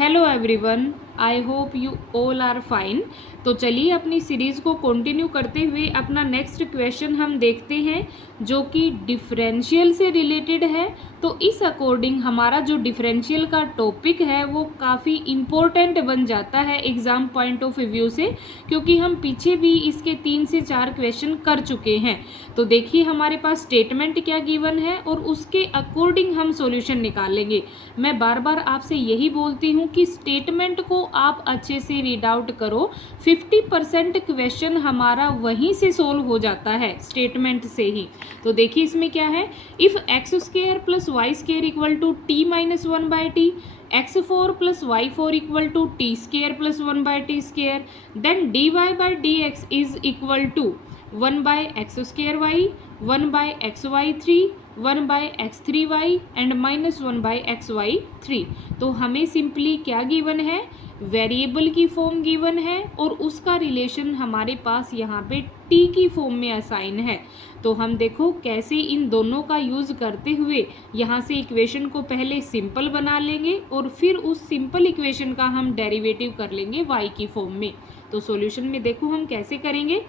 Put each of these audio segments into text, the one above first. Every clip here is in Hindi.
Hello everyone, I hope you all are fine. तो चलिए अपनी सीरीज़ को कंटिन्यू करते हुए अपना नेक्स्ट क्वेश्चन हम देखते हैं जो कि डिफरेंशियल से रिलेटेड है। तो इस अकॉर्डिंग हमारा जो डिफरेंशियल का टॉपिक है वो काफ़ी इम्पोर्टेंट बन जाता है एग्ज़ाम पॉइंट ऑफ व्यू से, क्योंकि हम पीछे भी इसके 3 से 4 क्वेश्चन कर चुके हैं। तो देखिए हमारे पास स्टेटमेंट क्या गिवन है और उसके अकॉर्डिंग हम सॉल्यूशन निकालेंगे। मैं बार बार आपसे यही बोलती हूँ कि स्टेटमेंट को आप अच्छे से रीड आउट करो। 50% क्वेश्चन हमारा वहीं से सोल्व हो जाता है, स्टेटमेंट से ही। तो देखिए इसमें क्या है, if x square plus Y square equal to t minus 1/t, x4 plus y4 equal to T square plus 1/t square, then dy/dx is equal to 1/x²y, 1/xy3, 1/x3y and -1/xy3। तो हमें सिंपली क्या गिवन है, वेरिएबल की फॉर्म गिवन है और उसका रिलेशन हमारे पास यहाँ पे टी की फॉर्म में असाइन है। तो हम देखो कैसे इन दोनों का यूज़ करते हुए यहाँ से इक्वेशन को पहले सिंपल बना लेंगे और फिर उस सिंपल इक्वेशन का हम डेरिवेटिव कर लेंगे वाई की फॉर्म में। तो सॉल्यूशन में देखो हम कैसे करेंगे।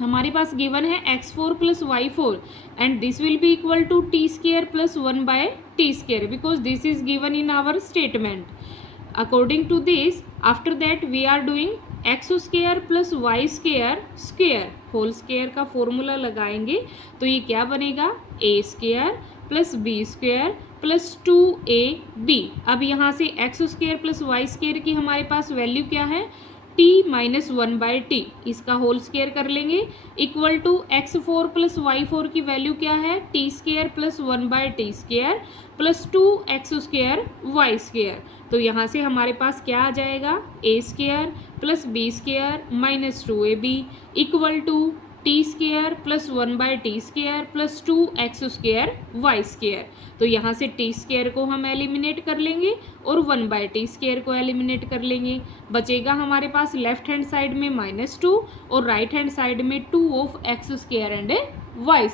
हमारे पास गिवन है x4 plus y4 and this will be equal to T square plus 1/t square because this is given in our statement. According to this after that we are doing X square plus Y square square whole square का फॉर्मूला लगाएंगे। तो ये क्या बनेगा, A square plus B square plus 2ab। अब यहाँ से X square plus Y square की हमारे पास वैल्यू क्या है, t माइनस 1/t, इसका होल स्क्वेयर कर लेंगे equal to x4 plus y4 की वैल्यू क्या है, t square plus 1/t square plus 2x² y square. तो यहाँ से हमारे पास क्या आ जाएगा, a square plus B square minus 2ab equal to T square plus 1/t square plus 2x² y square. तो यहाँ से टी स्क्वेयर को हम एलिमिनेट कर लेंगे और 1/t स्क्वेयर को एलिमिनेट कर लेंगे। बचेगा हमारे पास लेफ्ट हैंड साइड में -2 और राइट हैंड साइड में 2 of x² and y.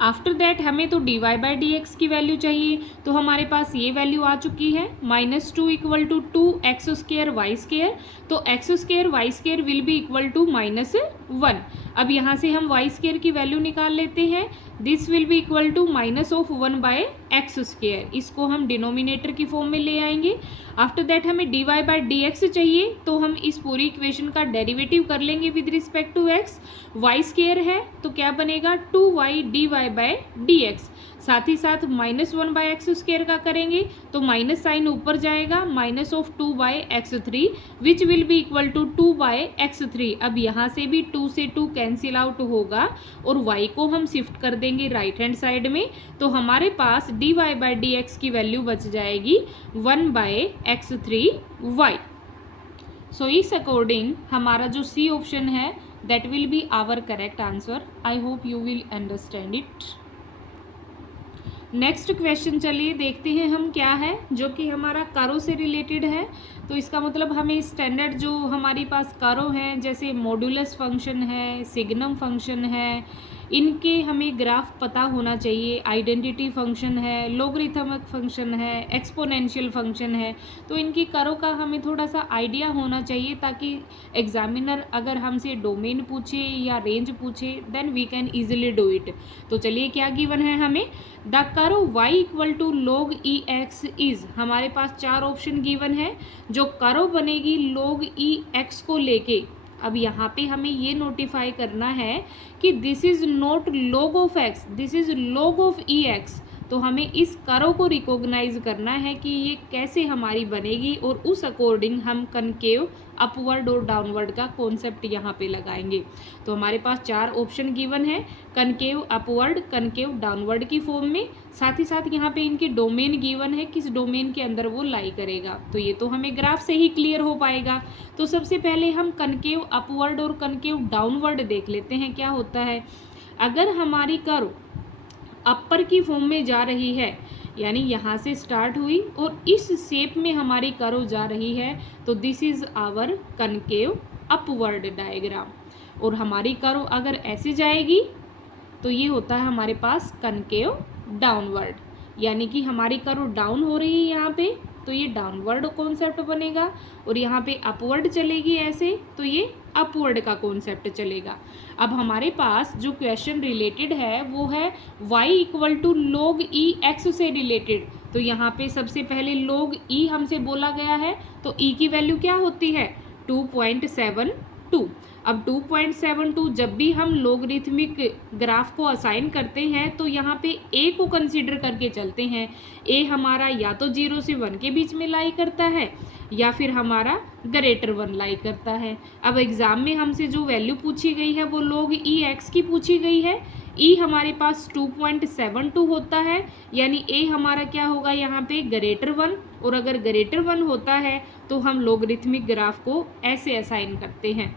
After that हमें तो dy/dx की वैल्यू चाहिए, तो हमारे पास ये वैल्यू आ चुकी है -2 equal to 2x² y square. तो x² y square will be equal to -1। अब यहाँ से हम वाई स्क्वेयर की वैल्यू निकाल लेते हैं, this will be equal to minus of 1/x²। इसको हम डिनोमिनेटर की फॉर्म में ले आएंगे। आफ्टर दैट हमें dy/dx चाहिए, तो हम इस पूरी इक्वेशन का डेरिवेटिव कर लेंगे with respect to x। Y square है तो क्या बनेगा, 2y dy/dx। साथ ही साथ -1/x² का करेंगे तो माइनस साइन ऊपर जाएगा, minus of 2/x3 which will be equal to 2/x3। अब यहाँ से भी 2 से 2 कैंसिल आउट होगा और y को हम शिफ्ट कर देंगे राइट हैंड साइड में। तो हमारे पास dy/dx की वैल्यू बच जाएगी 1/x3y। सो इस अकॉर्डिंग हमारा जो सी ऑप्शन है that will be our correct answer. I hope you will understand it. Next question चलिए देखते हैं हम क्या है, जो कि हमारा कारो से रिलेटेड है। तो इसका मतलब हमें स्टैंडर्ड जो हमारी पास कारो हैं, जैसे मॉड्यूलस फंक्शन है, सिग्नम फंक्शन है, इनके हमें ग्राफ पता होना चाहिए। आइडेंटिटी फंक्शन है, लोगरिथमिक फंक्शन है, एक्सपोनेंशियल फंक्शन है। तो इनकी करो का हमें थोड़ा सा आइडिया होना चाहिए, ताकि एग्जामिनर अगर हमसे डोमेन पूछे या रेंज पूछे then we can easily do it. तो चलिए क्या गिवन है हमें, the curve y equal to log ex is, हमारे पास 4 ऑप्शन गिवन है। जो करो बनेगी log ex को लेके, अब यहाँ पे हमें ये नोटिफाई करना है कि this is not log of x, this is log of ex। तो हमें इस करो को रिकॉग्नाइज करना है कि ये कैसे हमारी बनेगी और उस अकॉर्डिंग हम कनकेव अपवर्ड और डाउनवर्ड का कॉन्सेप्ट यहाँ पे लगाएंगे। तो हमारे पास 4 ऑप्शन गिवन है, कनकेव अपवर्ड, कनकेव डाउनवर्ड की फॉर्म में। साथ ही साथ यहाँ पे इनकी डोमेन गिवन है, किस डोमेन के अंदर वो लाई करेगा। तो ये तो हमें ग्राफ से ही क्लियर हो पाएगा। तो सबसे पहले हम कनकेव अपवर्ड और कनकेव डाउनवर्ड देख लेते हैं क्या होता है। अगर हमारी कर्व अपर की फॉर्म में जा रही है, यानी यहाँ से स्टार्ट हुई और इस शेप में हमारी कर्व जा रही है, तो this is our concave upward diagram. और हमारी कर्व अगर ऐसे जाएगी तो ये होता है हमारे पास कनकेव डाउनवर्ड, यानी कि हमारी कर्व डाउन हो रही है यहाँ पे, तो ये डाउनवर्ड कॉन्सेप्ट बनेगा, और यहाँ पे अपवर्ड चलेगी ऐसे तो ये अपवर्ड का कॉन्सेप्ट चलेगा। अब हमारे पास जो क्वेश्चन रिलेटेड है वो है y equal to log e x से रिलेटेड। तो यहाँ पे सबसे पहले log e हमसे बोला गया है, तो e की वैल्यू क्या होती है 2.72। अब 2.72 जब भी हम लोगरिथमिक ग्राफ को असाइन करते हैं तो यहाँ पे a को कंसीडर करके चलते हैं। a हमारा या तो 0 से 1 के बीच में लाई करता है या फिर हमारा ग्रेटर 1 लाई करता है। अब एग्ज़ाम में हमसे जो वैल्यू पूछी गई है वो log e x की पूछी गई है। e हमारे पास 2.72 होता है, यानी a हमारा क्या होगा यहाँ पे ग्रेटर 1, और अगर ग्रेटर 1 होता है तो हम लोगरिथमिक ग्राफ को ऐसे असाइन करते हैं।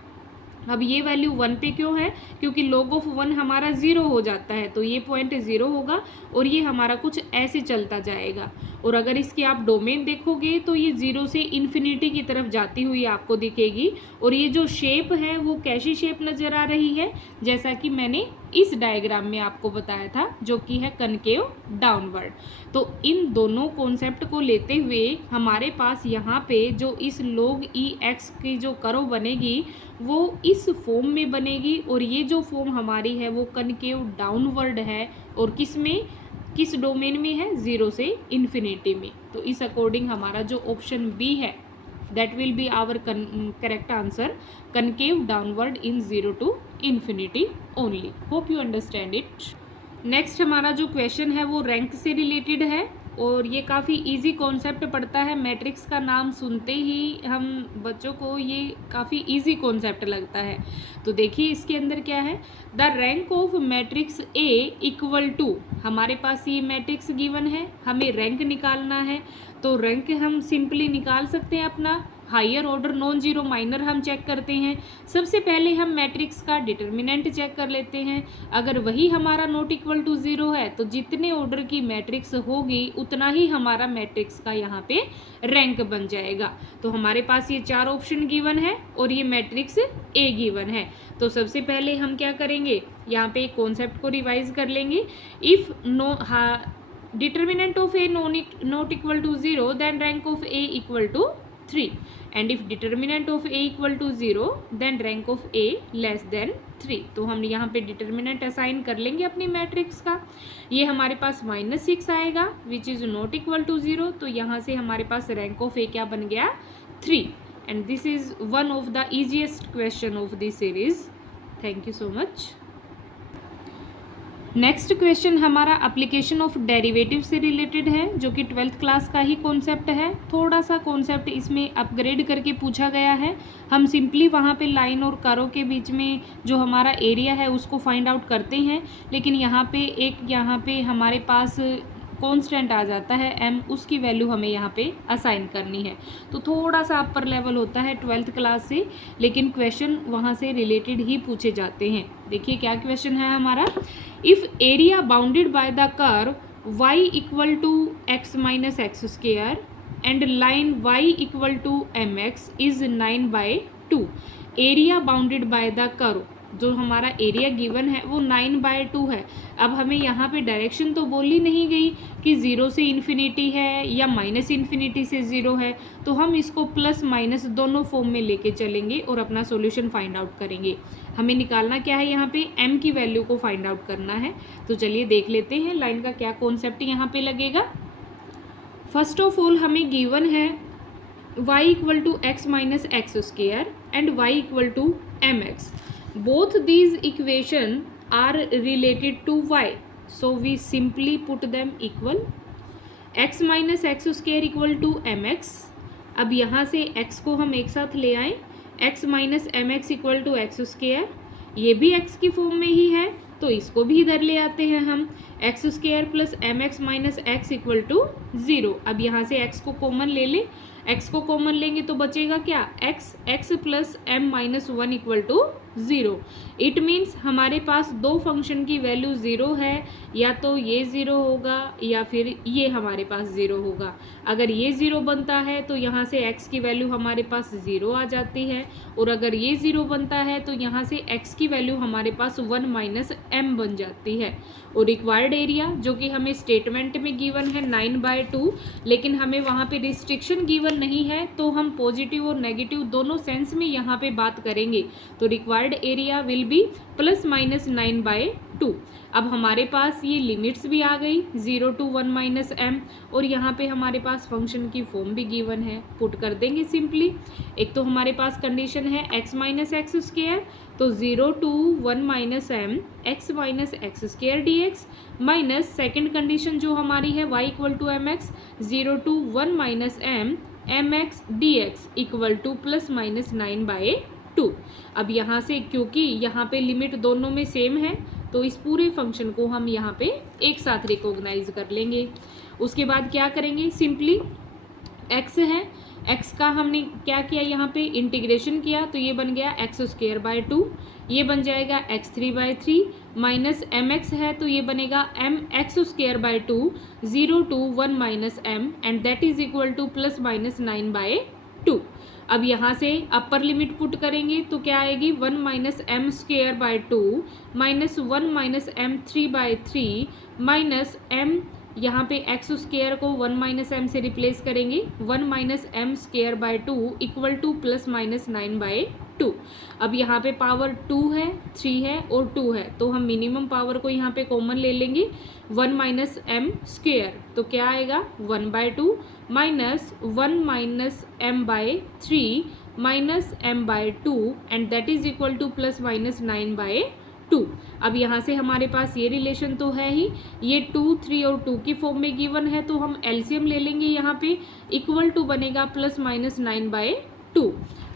अब ये वैल्यू 1 पे क्यों है, क्योंकि log ऑफ 1 हमारा 0 हो जाता है, तो ये पॉइंट 0 होगा और ये हमारा कुछ ऐसे चलता जाएगा। और अगर इसकी आप डोमेन देखोगे तो ये 0 से इन्फिनिटी की तरफ जाती हुई आपको दिखेगी, और ये जो शेप है वो कैसी शेप नज़र आ रही है, जैसा कि मैंने इस डायग्राम में आपको बताया था, जो कि है कनकेव डाउनवर्ड। तो इन दोनों कॉन्सेप्ट को लेते हुए हमारे पास यहाँ पे जो इस log e x की जो कर्व बनेगी वो इस फॉर्म में बनेगी, और ये जो फॉर्म हमारी है वो कनकेव डाउनवर्ड है, और किस डोमेन में है 0 से इन्फिनिटी में। तो इस अकॉर्डिंग हमारा जो ऑप्शन बी है that will be our correct answer, concave downward in 0 to infinity only. Hope you understand it. Next हमारा जो क्वेश्चन है वो रैंक से रिलेटेड है, और ये काफ़ी इजी कॉन्सेप्ट पड़ता है। मैट्रिक्स का नाम सुनते ही हम बच्चों को ये काफ़ी इजी कॉन्सेप्ट लगता है। तो देखिए इसके अंदर क्या है, the rank of matrix A equal to, हमारे पास ये मैट्रिक्स गिवन है, हमें रैंक निकालना है। तो रैंक हम सिंपली निकाल सकते हैं अपना, higher order non zero minor हम चेक करते हैं। सबसे पहले हम मैट्रिक्स का डिटर्मिनेंट चेक कर लेते हैं। अगर वही हमारा नॉट इक्वल टू 0 है तो जितने ऑर्डर की मैट्रिक्स होगी उतना ही हमारा मैट्रिक्स का यहाँ पे रैंक बन जाएगा। तो हमारे पास ये 4 ऑप्शन गिवन है और ये मैट्रिक्स ए गिवन है। तो सबसे पहले हम क्या करेंगे, यहाँ पे एक कॉन्सेप्ट को रिवाइज कर लेंगे। If no determinant of A not equal to 0 then rank of A equal to 3, and if determinant of a equal to 0 then rank of a less than 3। तो हम यहाँ पे डिटर्मिनेंट असाइन कर लेंगे अपनी मैट्रिक्स का। ये हमारे पास -6 आएगा which is not equal to 0, तो यहाँ से हमारे पास रैंक ऑफ ए क्या बन गया 3। And this is one of the easiest question of this series. Thank you so much. Next question हमारा एप्लीकेशन ऑफ डेरिवेटिव से रिलेटेड है, जो कि 12th क्लास का ही कॉन्सेप्ट है। थोड़ा सा कॉन्सेप्ट इसमें अपग्रेड करके पूछा गया है। हम सिंपली वहाँ पे लाइन और कर्व के बीच में जो हमारा एरिया है उसको फाइंड आउट करते हैं, लेकिन यहाँ पे हमारे पास कांस्टेंट आ जाता है m, उसकी वैल्यू हमें यहाँ पे असाइन करनी है। तो थोड़ा सा अपर लेवल होता है 12th क्लास से, लेकिन क्वेश्चन वहाँ से रिलेटेड ही पूछे जाते हैं। देखिए क्या क्वेश्चन है हमारा, if area bounded by the curve y equal to x minus x square and line y equal to mx is 9/2। Area bounded by the curve, जो हमारा एरिया गिवन है वो 9/2 है। अब हमें यहाँ पे डायरेक्शन तो बोली नहीं गई कि 0 से इन्फिनिटी है या -∞ से 0 है, तो हम इसको प्लस माइनस दोनों फॉर्म में लेके चलेंगे और अपना सॉल्यूशन फाइंड आउट करेंगे। हमें निकालना क्या है, यहाँ पे m की वैल्यू को फाइंड आउट करना है। तो चलिए देख लेते हैं लाइन का क्या कॉन्सेप्ट यहाँ पे लगेगा। फर्स्ट ऑफ ऑल हमें गिवन है y equal to x minus x square and y equal to mx। Both these equation are related to y, so we simply put them equal। x minus x square equal to mx। अब यहाँ से x को हम एक साथ ले आए, x minus m x equal to x square, ये भी x की फॉर्म में ही है तो इसको भी इधर ले आते हैं हम, x square plus m x minus x equal to 0। अब यहाँ से x को कॉमन ले लें, x को कॉमन लेंगे तो बचेगा क्या x plus m minus 1 equal to zero. It means हमारे पास दो फंक्शन की वैल्यू ज़ीरो है, या तो ये ज़ीरो होगा या फिर ये हमारे पास ज़ीरो होगा। अगर ये ज़ीरो बनता है तो यहाँ से x की वैल्यू हमारे पास ज़ीरो आ जाती है, और अगर ये ज़ीरो बनता है तो यहाँ से x की वैल्यू हमारे पास 1 माइनस m बन जाती है। और रिक्वायर्ड एरिया जो कि हमें स्टेटमेंट में गिवन है 9/2, लेकिन हमें वहाँ पे रिस्ट्रिक्शन गिवन नहीं है, तो हम पॉजिटिव और नेगेटिव दोनों सेंस में यहाँ पे बात करेंगे। तो रिक्वायर्ड एरिया विल बी +-9/2। अब हमारे पास ये लिमिट्स भी आ गई 0 to 1 माइनस m, और यहाँ पे हमारे पास फंक्शन की फॉर्म भी गिवन है, पुट कर देंगे सिंपली। एक तो हमारे पास कंडीशन है x माइनस एक्स स्क्वायर, तो 0 to 1 minus m x minus x square dx, minus second condition जो हमारी है y equal to mx 0 to 1 minus m mx dx equal to +-9/2। अब यहाँ से क्योंकि यहाँ पे लिमिट दोनों में सेम है, तो इस पूरे फंक्शन को हम यहाँ पे एक साथ रिकॉग्नाइज कर लेंगे। उसके बाद क्या करेंगे, सिंपली x है, x का हमने क्या किया, यहाँ पे इंटीग्रेशन किया, तो ये बन गया x²/2, ये बन जाएगा x3/3, माइनस mx है तो ये बनेगा mx²/2 0 to 1 minus m, and that is equal to +-9/2। अब यहाँ से अपर लिमिट पुट करेंगे तो क्या आएगी, 1 minus m²/2 minus 1 minus m3/3 minus m, यहाँ पे x² को 1 माइनस m से रिप्लेस करेंगे, 1 माइनस m²/2 इक्वल टू +-9/2। अब यहाँ पे पावर 2 है, 3 है और 2 है, तो हम मिनिमम पावर को यहाँ पे कॉमन ले लेंगे, 1 माइनस m², तो क्या आएगा 1/2 minus 1 minus m/3 minus m/2, and that is equal to +-9/2। अब यहाँ से हमारे पास ये रिलेशन तो है ही, ये 2, 3 और 2 की फॉर्म में गिवन है, तो हम एलसीएम ले लेंगे यहाँ पे, इक्वल टू बनेगा +-9/2।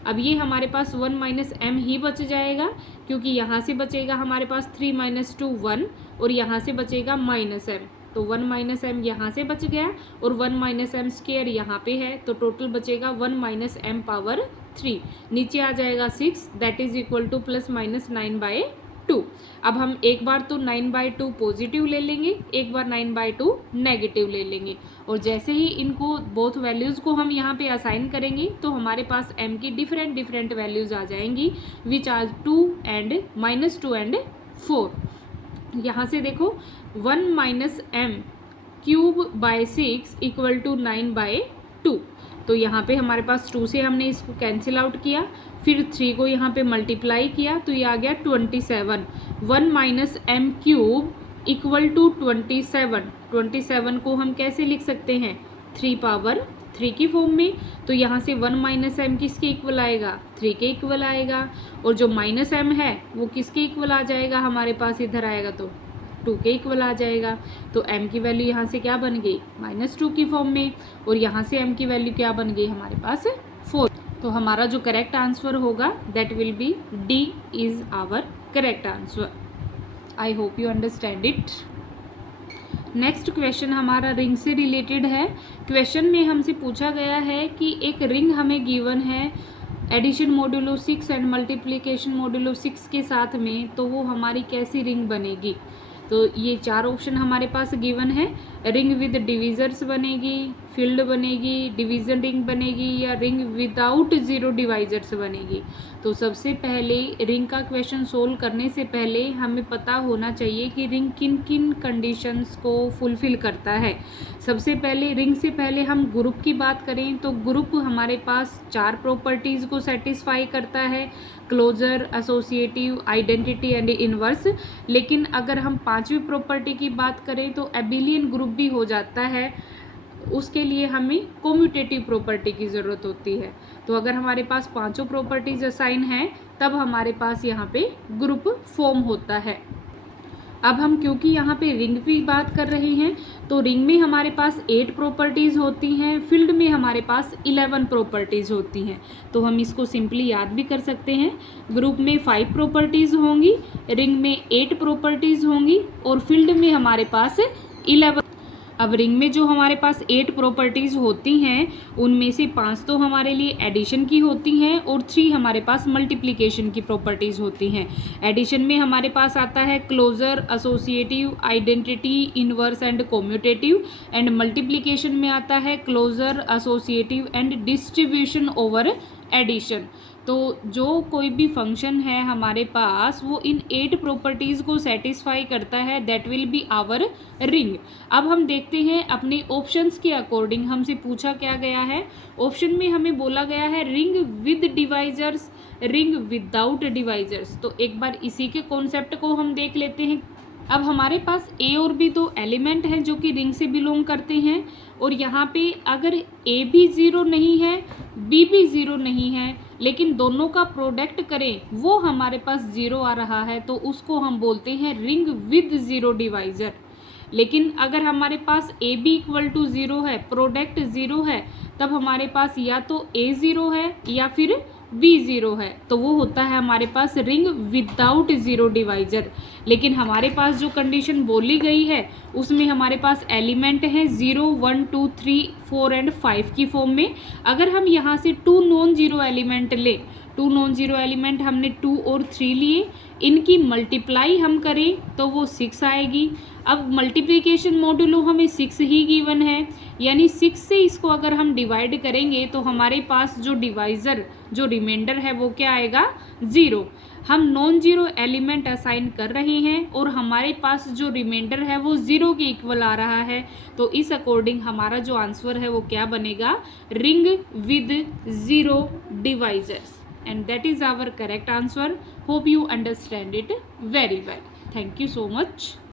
अब ये हमारे पास 1 माइनस m ही बच जाएगा, क्योंकि यहाँ से बचेगा हमारे पास 3 माइनस 2 1, और यहाँ से बचेगा माइनस m, तो 1 माइनस m यहाँ से बच गया, और 1 माइनस m² यहाँ पे है, तो टोटल बचेगा 1 माइनस m⁻3, नीचे आ जाएगा 6, दैट इज इक्वल टू +-9/2। अब हम एक बार तो 9/2 पॉजिटिव ले लेंगे, एक बार 9/2 नेगेटिव ले लेंगे, और जैसे ही इनको बोथ वैल्यूज़ को हम यहाँ पे असाइन करेंगे तो हमारे पास m की डिफरेंट वैल्यूज़ आ जाएंगी, विच आर 2 एंड -2 एंड 4। यहाँ से देखो 1 माइनस m³/6 इक्वल टू 9/2, तो यहाँ पे हमारे पास 2 से हमने इसको कैंसिल आउट किया, फिर 3 को यहाँ पे मल्टीप्लाई किया, तो ये आ गया 27। 1 माइनस m³ इक्वल टू 27 को हम कैसे लिख सकते हैं, 3 की फॉर्म में, तो यहाँ से 1 माइनस m किसके इक्वल आएगा, 3 के इक्वल आएगा, और जो माइनस m है वो किसके इक्वल आ जाएगा, हमारे पास इधर आएगा तो 2 के इक्वल आ जाएगा, तो m की वैल्यू यहाँ से क्या बन गई, -2 की फॉर्म में, और यहाँ से m की वैल्यू क्या बन गई हमारे पास 4। तो हमारा जो करेक्ट आंसर होगा that will be D is our correct answer. I hope you understand it. Next question हमारा रिंग से रिलेटेड है। क्वेश्चन में हमसे पूछा गया है कि एक रिंग हमें गिवन है addition modulo 6 and multiplication modulo 6 के साथ में, तो वो हमारी कैसी रिंग बनेगी। तो ये 4 ऑप्शन हमारे पास गिवन है, रिंग विद डिविजर्स बनेगी, फील्ड बनेगी, डिवीजन रिंग बनेगी, या रिंग विदाउट 0 डिवाइजर्स बनेगी। तो सबसे पहले रिंग का क्वेश्चन सोल्व करने से पहले हमें पता होना चाहिए कि रिंग किन किन कंडीशंस को फुलफिल करता है। सबसे पहले रिंग से पहले हम ग्रुप की बात करें तो ग्रुप हमारे पास 4 प्रॉपर्टीज़ को सेटिस्फाई करता है, closure, associative, identity and inverse. लेकिन अगर हम 5वीं प्रॉपर्टी की बात करें तो एबिलियन ग्रुप भी हो जाता है, उसके लिए हमें कोम्यूटेटिव प्रॉपर्टी की ज़रूरत होती है। तो अगर हमारे पास 5 प्रॉपर्टीज असाइन हैं तब हमारे पास यहाँ पे ग्रुप फॉर्म होता है। अब हम क्योंकि यहाँ पे रिंग की बात कर रहे हैं तो रिंग में हमारे पास 8 प्रॉपर्टीज़ होती हैं, फील्ड में हमारे पास 11 प्रॉपर्टीज़ होती हैं। तो हम इसको सिंपली याद भी कर सकते हैं, ग्रुप में 5 प्रॉपर्टीज़ होंगी, रिंग में 8 प्रॉपर्टीज़ होंगी और फील्ड में हमारे पास 11। अब रिंग में जो हमारे पास 8 प्रॉपर्टीज़ होती हैं उनमें से 5 तो हमारे लिए एडिशन की होती हैं और 3 हमारे पास मल्टीप्लिकेशन की प्रॉपर्टीज़ होती हैं। एडिशन में हमारे पास आता है closure, associative, identity, inverse and commutative, and multiplication में आता है closure, associative and distribution over addition. तो जो कोई भी फंक्शन है हमारे पास वो इन 8 प्रॉपर्टीज़ को सेटिस्फाई करता है, that will be our ring. अब हम देखते हैं अपने ऑप्शंस के अकॉर्डिंग हमसे पूछा क्या गया है। ऑप्शन में हमें बोला गया है ring with divisors, ring without divisors. तो एक बार इसी के कॉन्सेप्ट को हम देख लेते हैं। अब हमारे पास ए और बी दो एलिमेंट हैं जो कि रिंग से बिलोंग करते हैं, और यहाँ पे अगर ए भी ज़ीरो नहीं है, बी भी ज़ीरो नहीं है, लेकिन दोनों का प्रोडक्ट करें वो हमारे पास ज़ीरो आ रहा है, तो उसको हम बोलते हैं रिंग विद ज़ीरो डिवाइज़र। लेकिन अगर हमारे पास A B equal to zero है, प्रोडक्ट ज़ीरो है, तब हमारे पास या तो ए ज़ीरो है या फिर बी ज़ीरो है, तो वो होता है हमारे पास रिंग विदाउट ज़ीरो डिवाइज़र। लेकिन हमारे पास जो कंडीशन बोली गई है उसमें हमारे पास एलिमेंट हैं 0, 1, 2, 3, 4 एंड 5 की फॉर्म में। अगर हम यहाँ से 2 नॉन ज़ीरो एलिमेंट लें, 2 नॉन ज़ीरो एलिमेंट हमने 2 और 3 लिए, इनकी मल्टीप्लाई हम करें तो वो 6 आएगी। अब मल्टीप्लिकेशन मॉड्यूलो हमें 6 ही गिवन है, यानी 6 से इसको अगर हम डिवाइड करेंगे तो हमारे पास जो डिवाइज़र जो रिमाइंडर है वो क्या आएगा, 0। हम नॉन ज़ीरो एलिमेंट असाइन कर रहे हैं और हमारे पास जो रिमाइंडर है वो 0 के इक्वल आ रहा है, तो इस अकॉर्डिंग हमारा जो आंसर है वो क्या बनेगा, ring with zero divisors. And that is our correct answer. Hope you understand it very well. Thank you so much.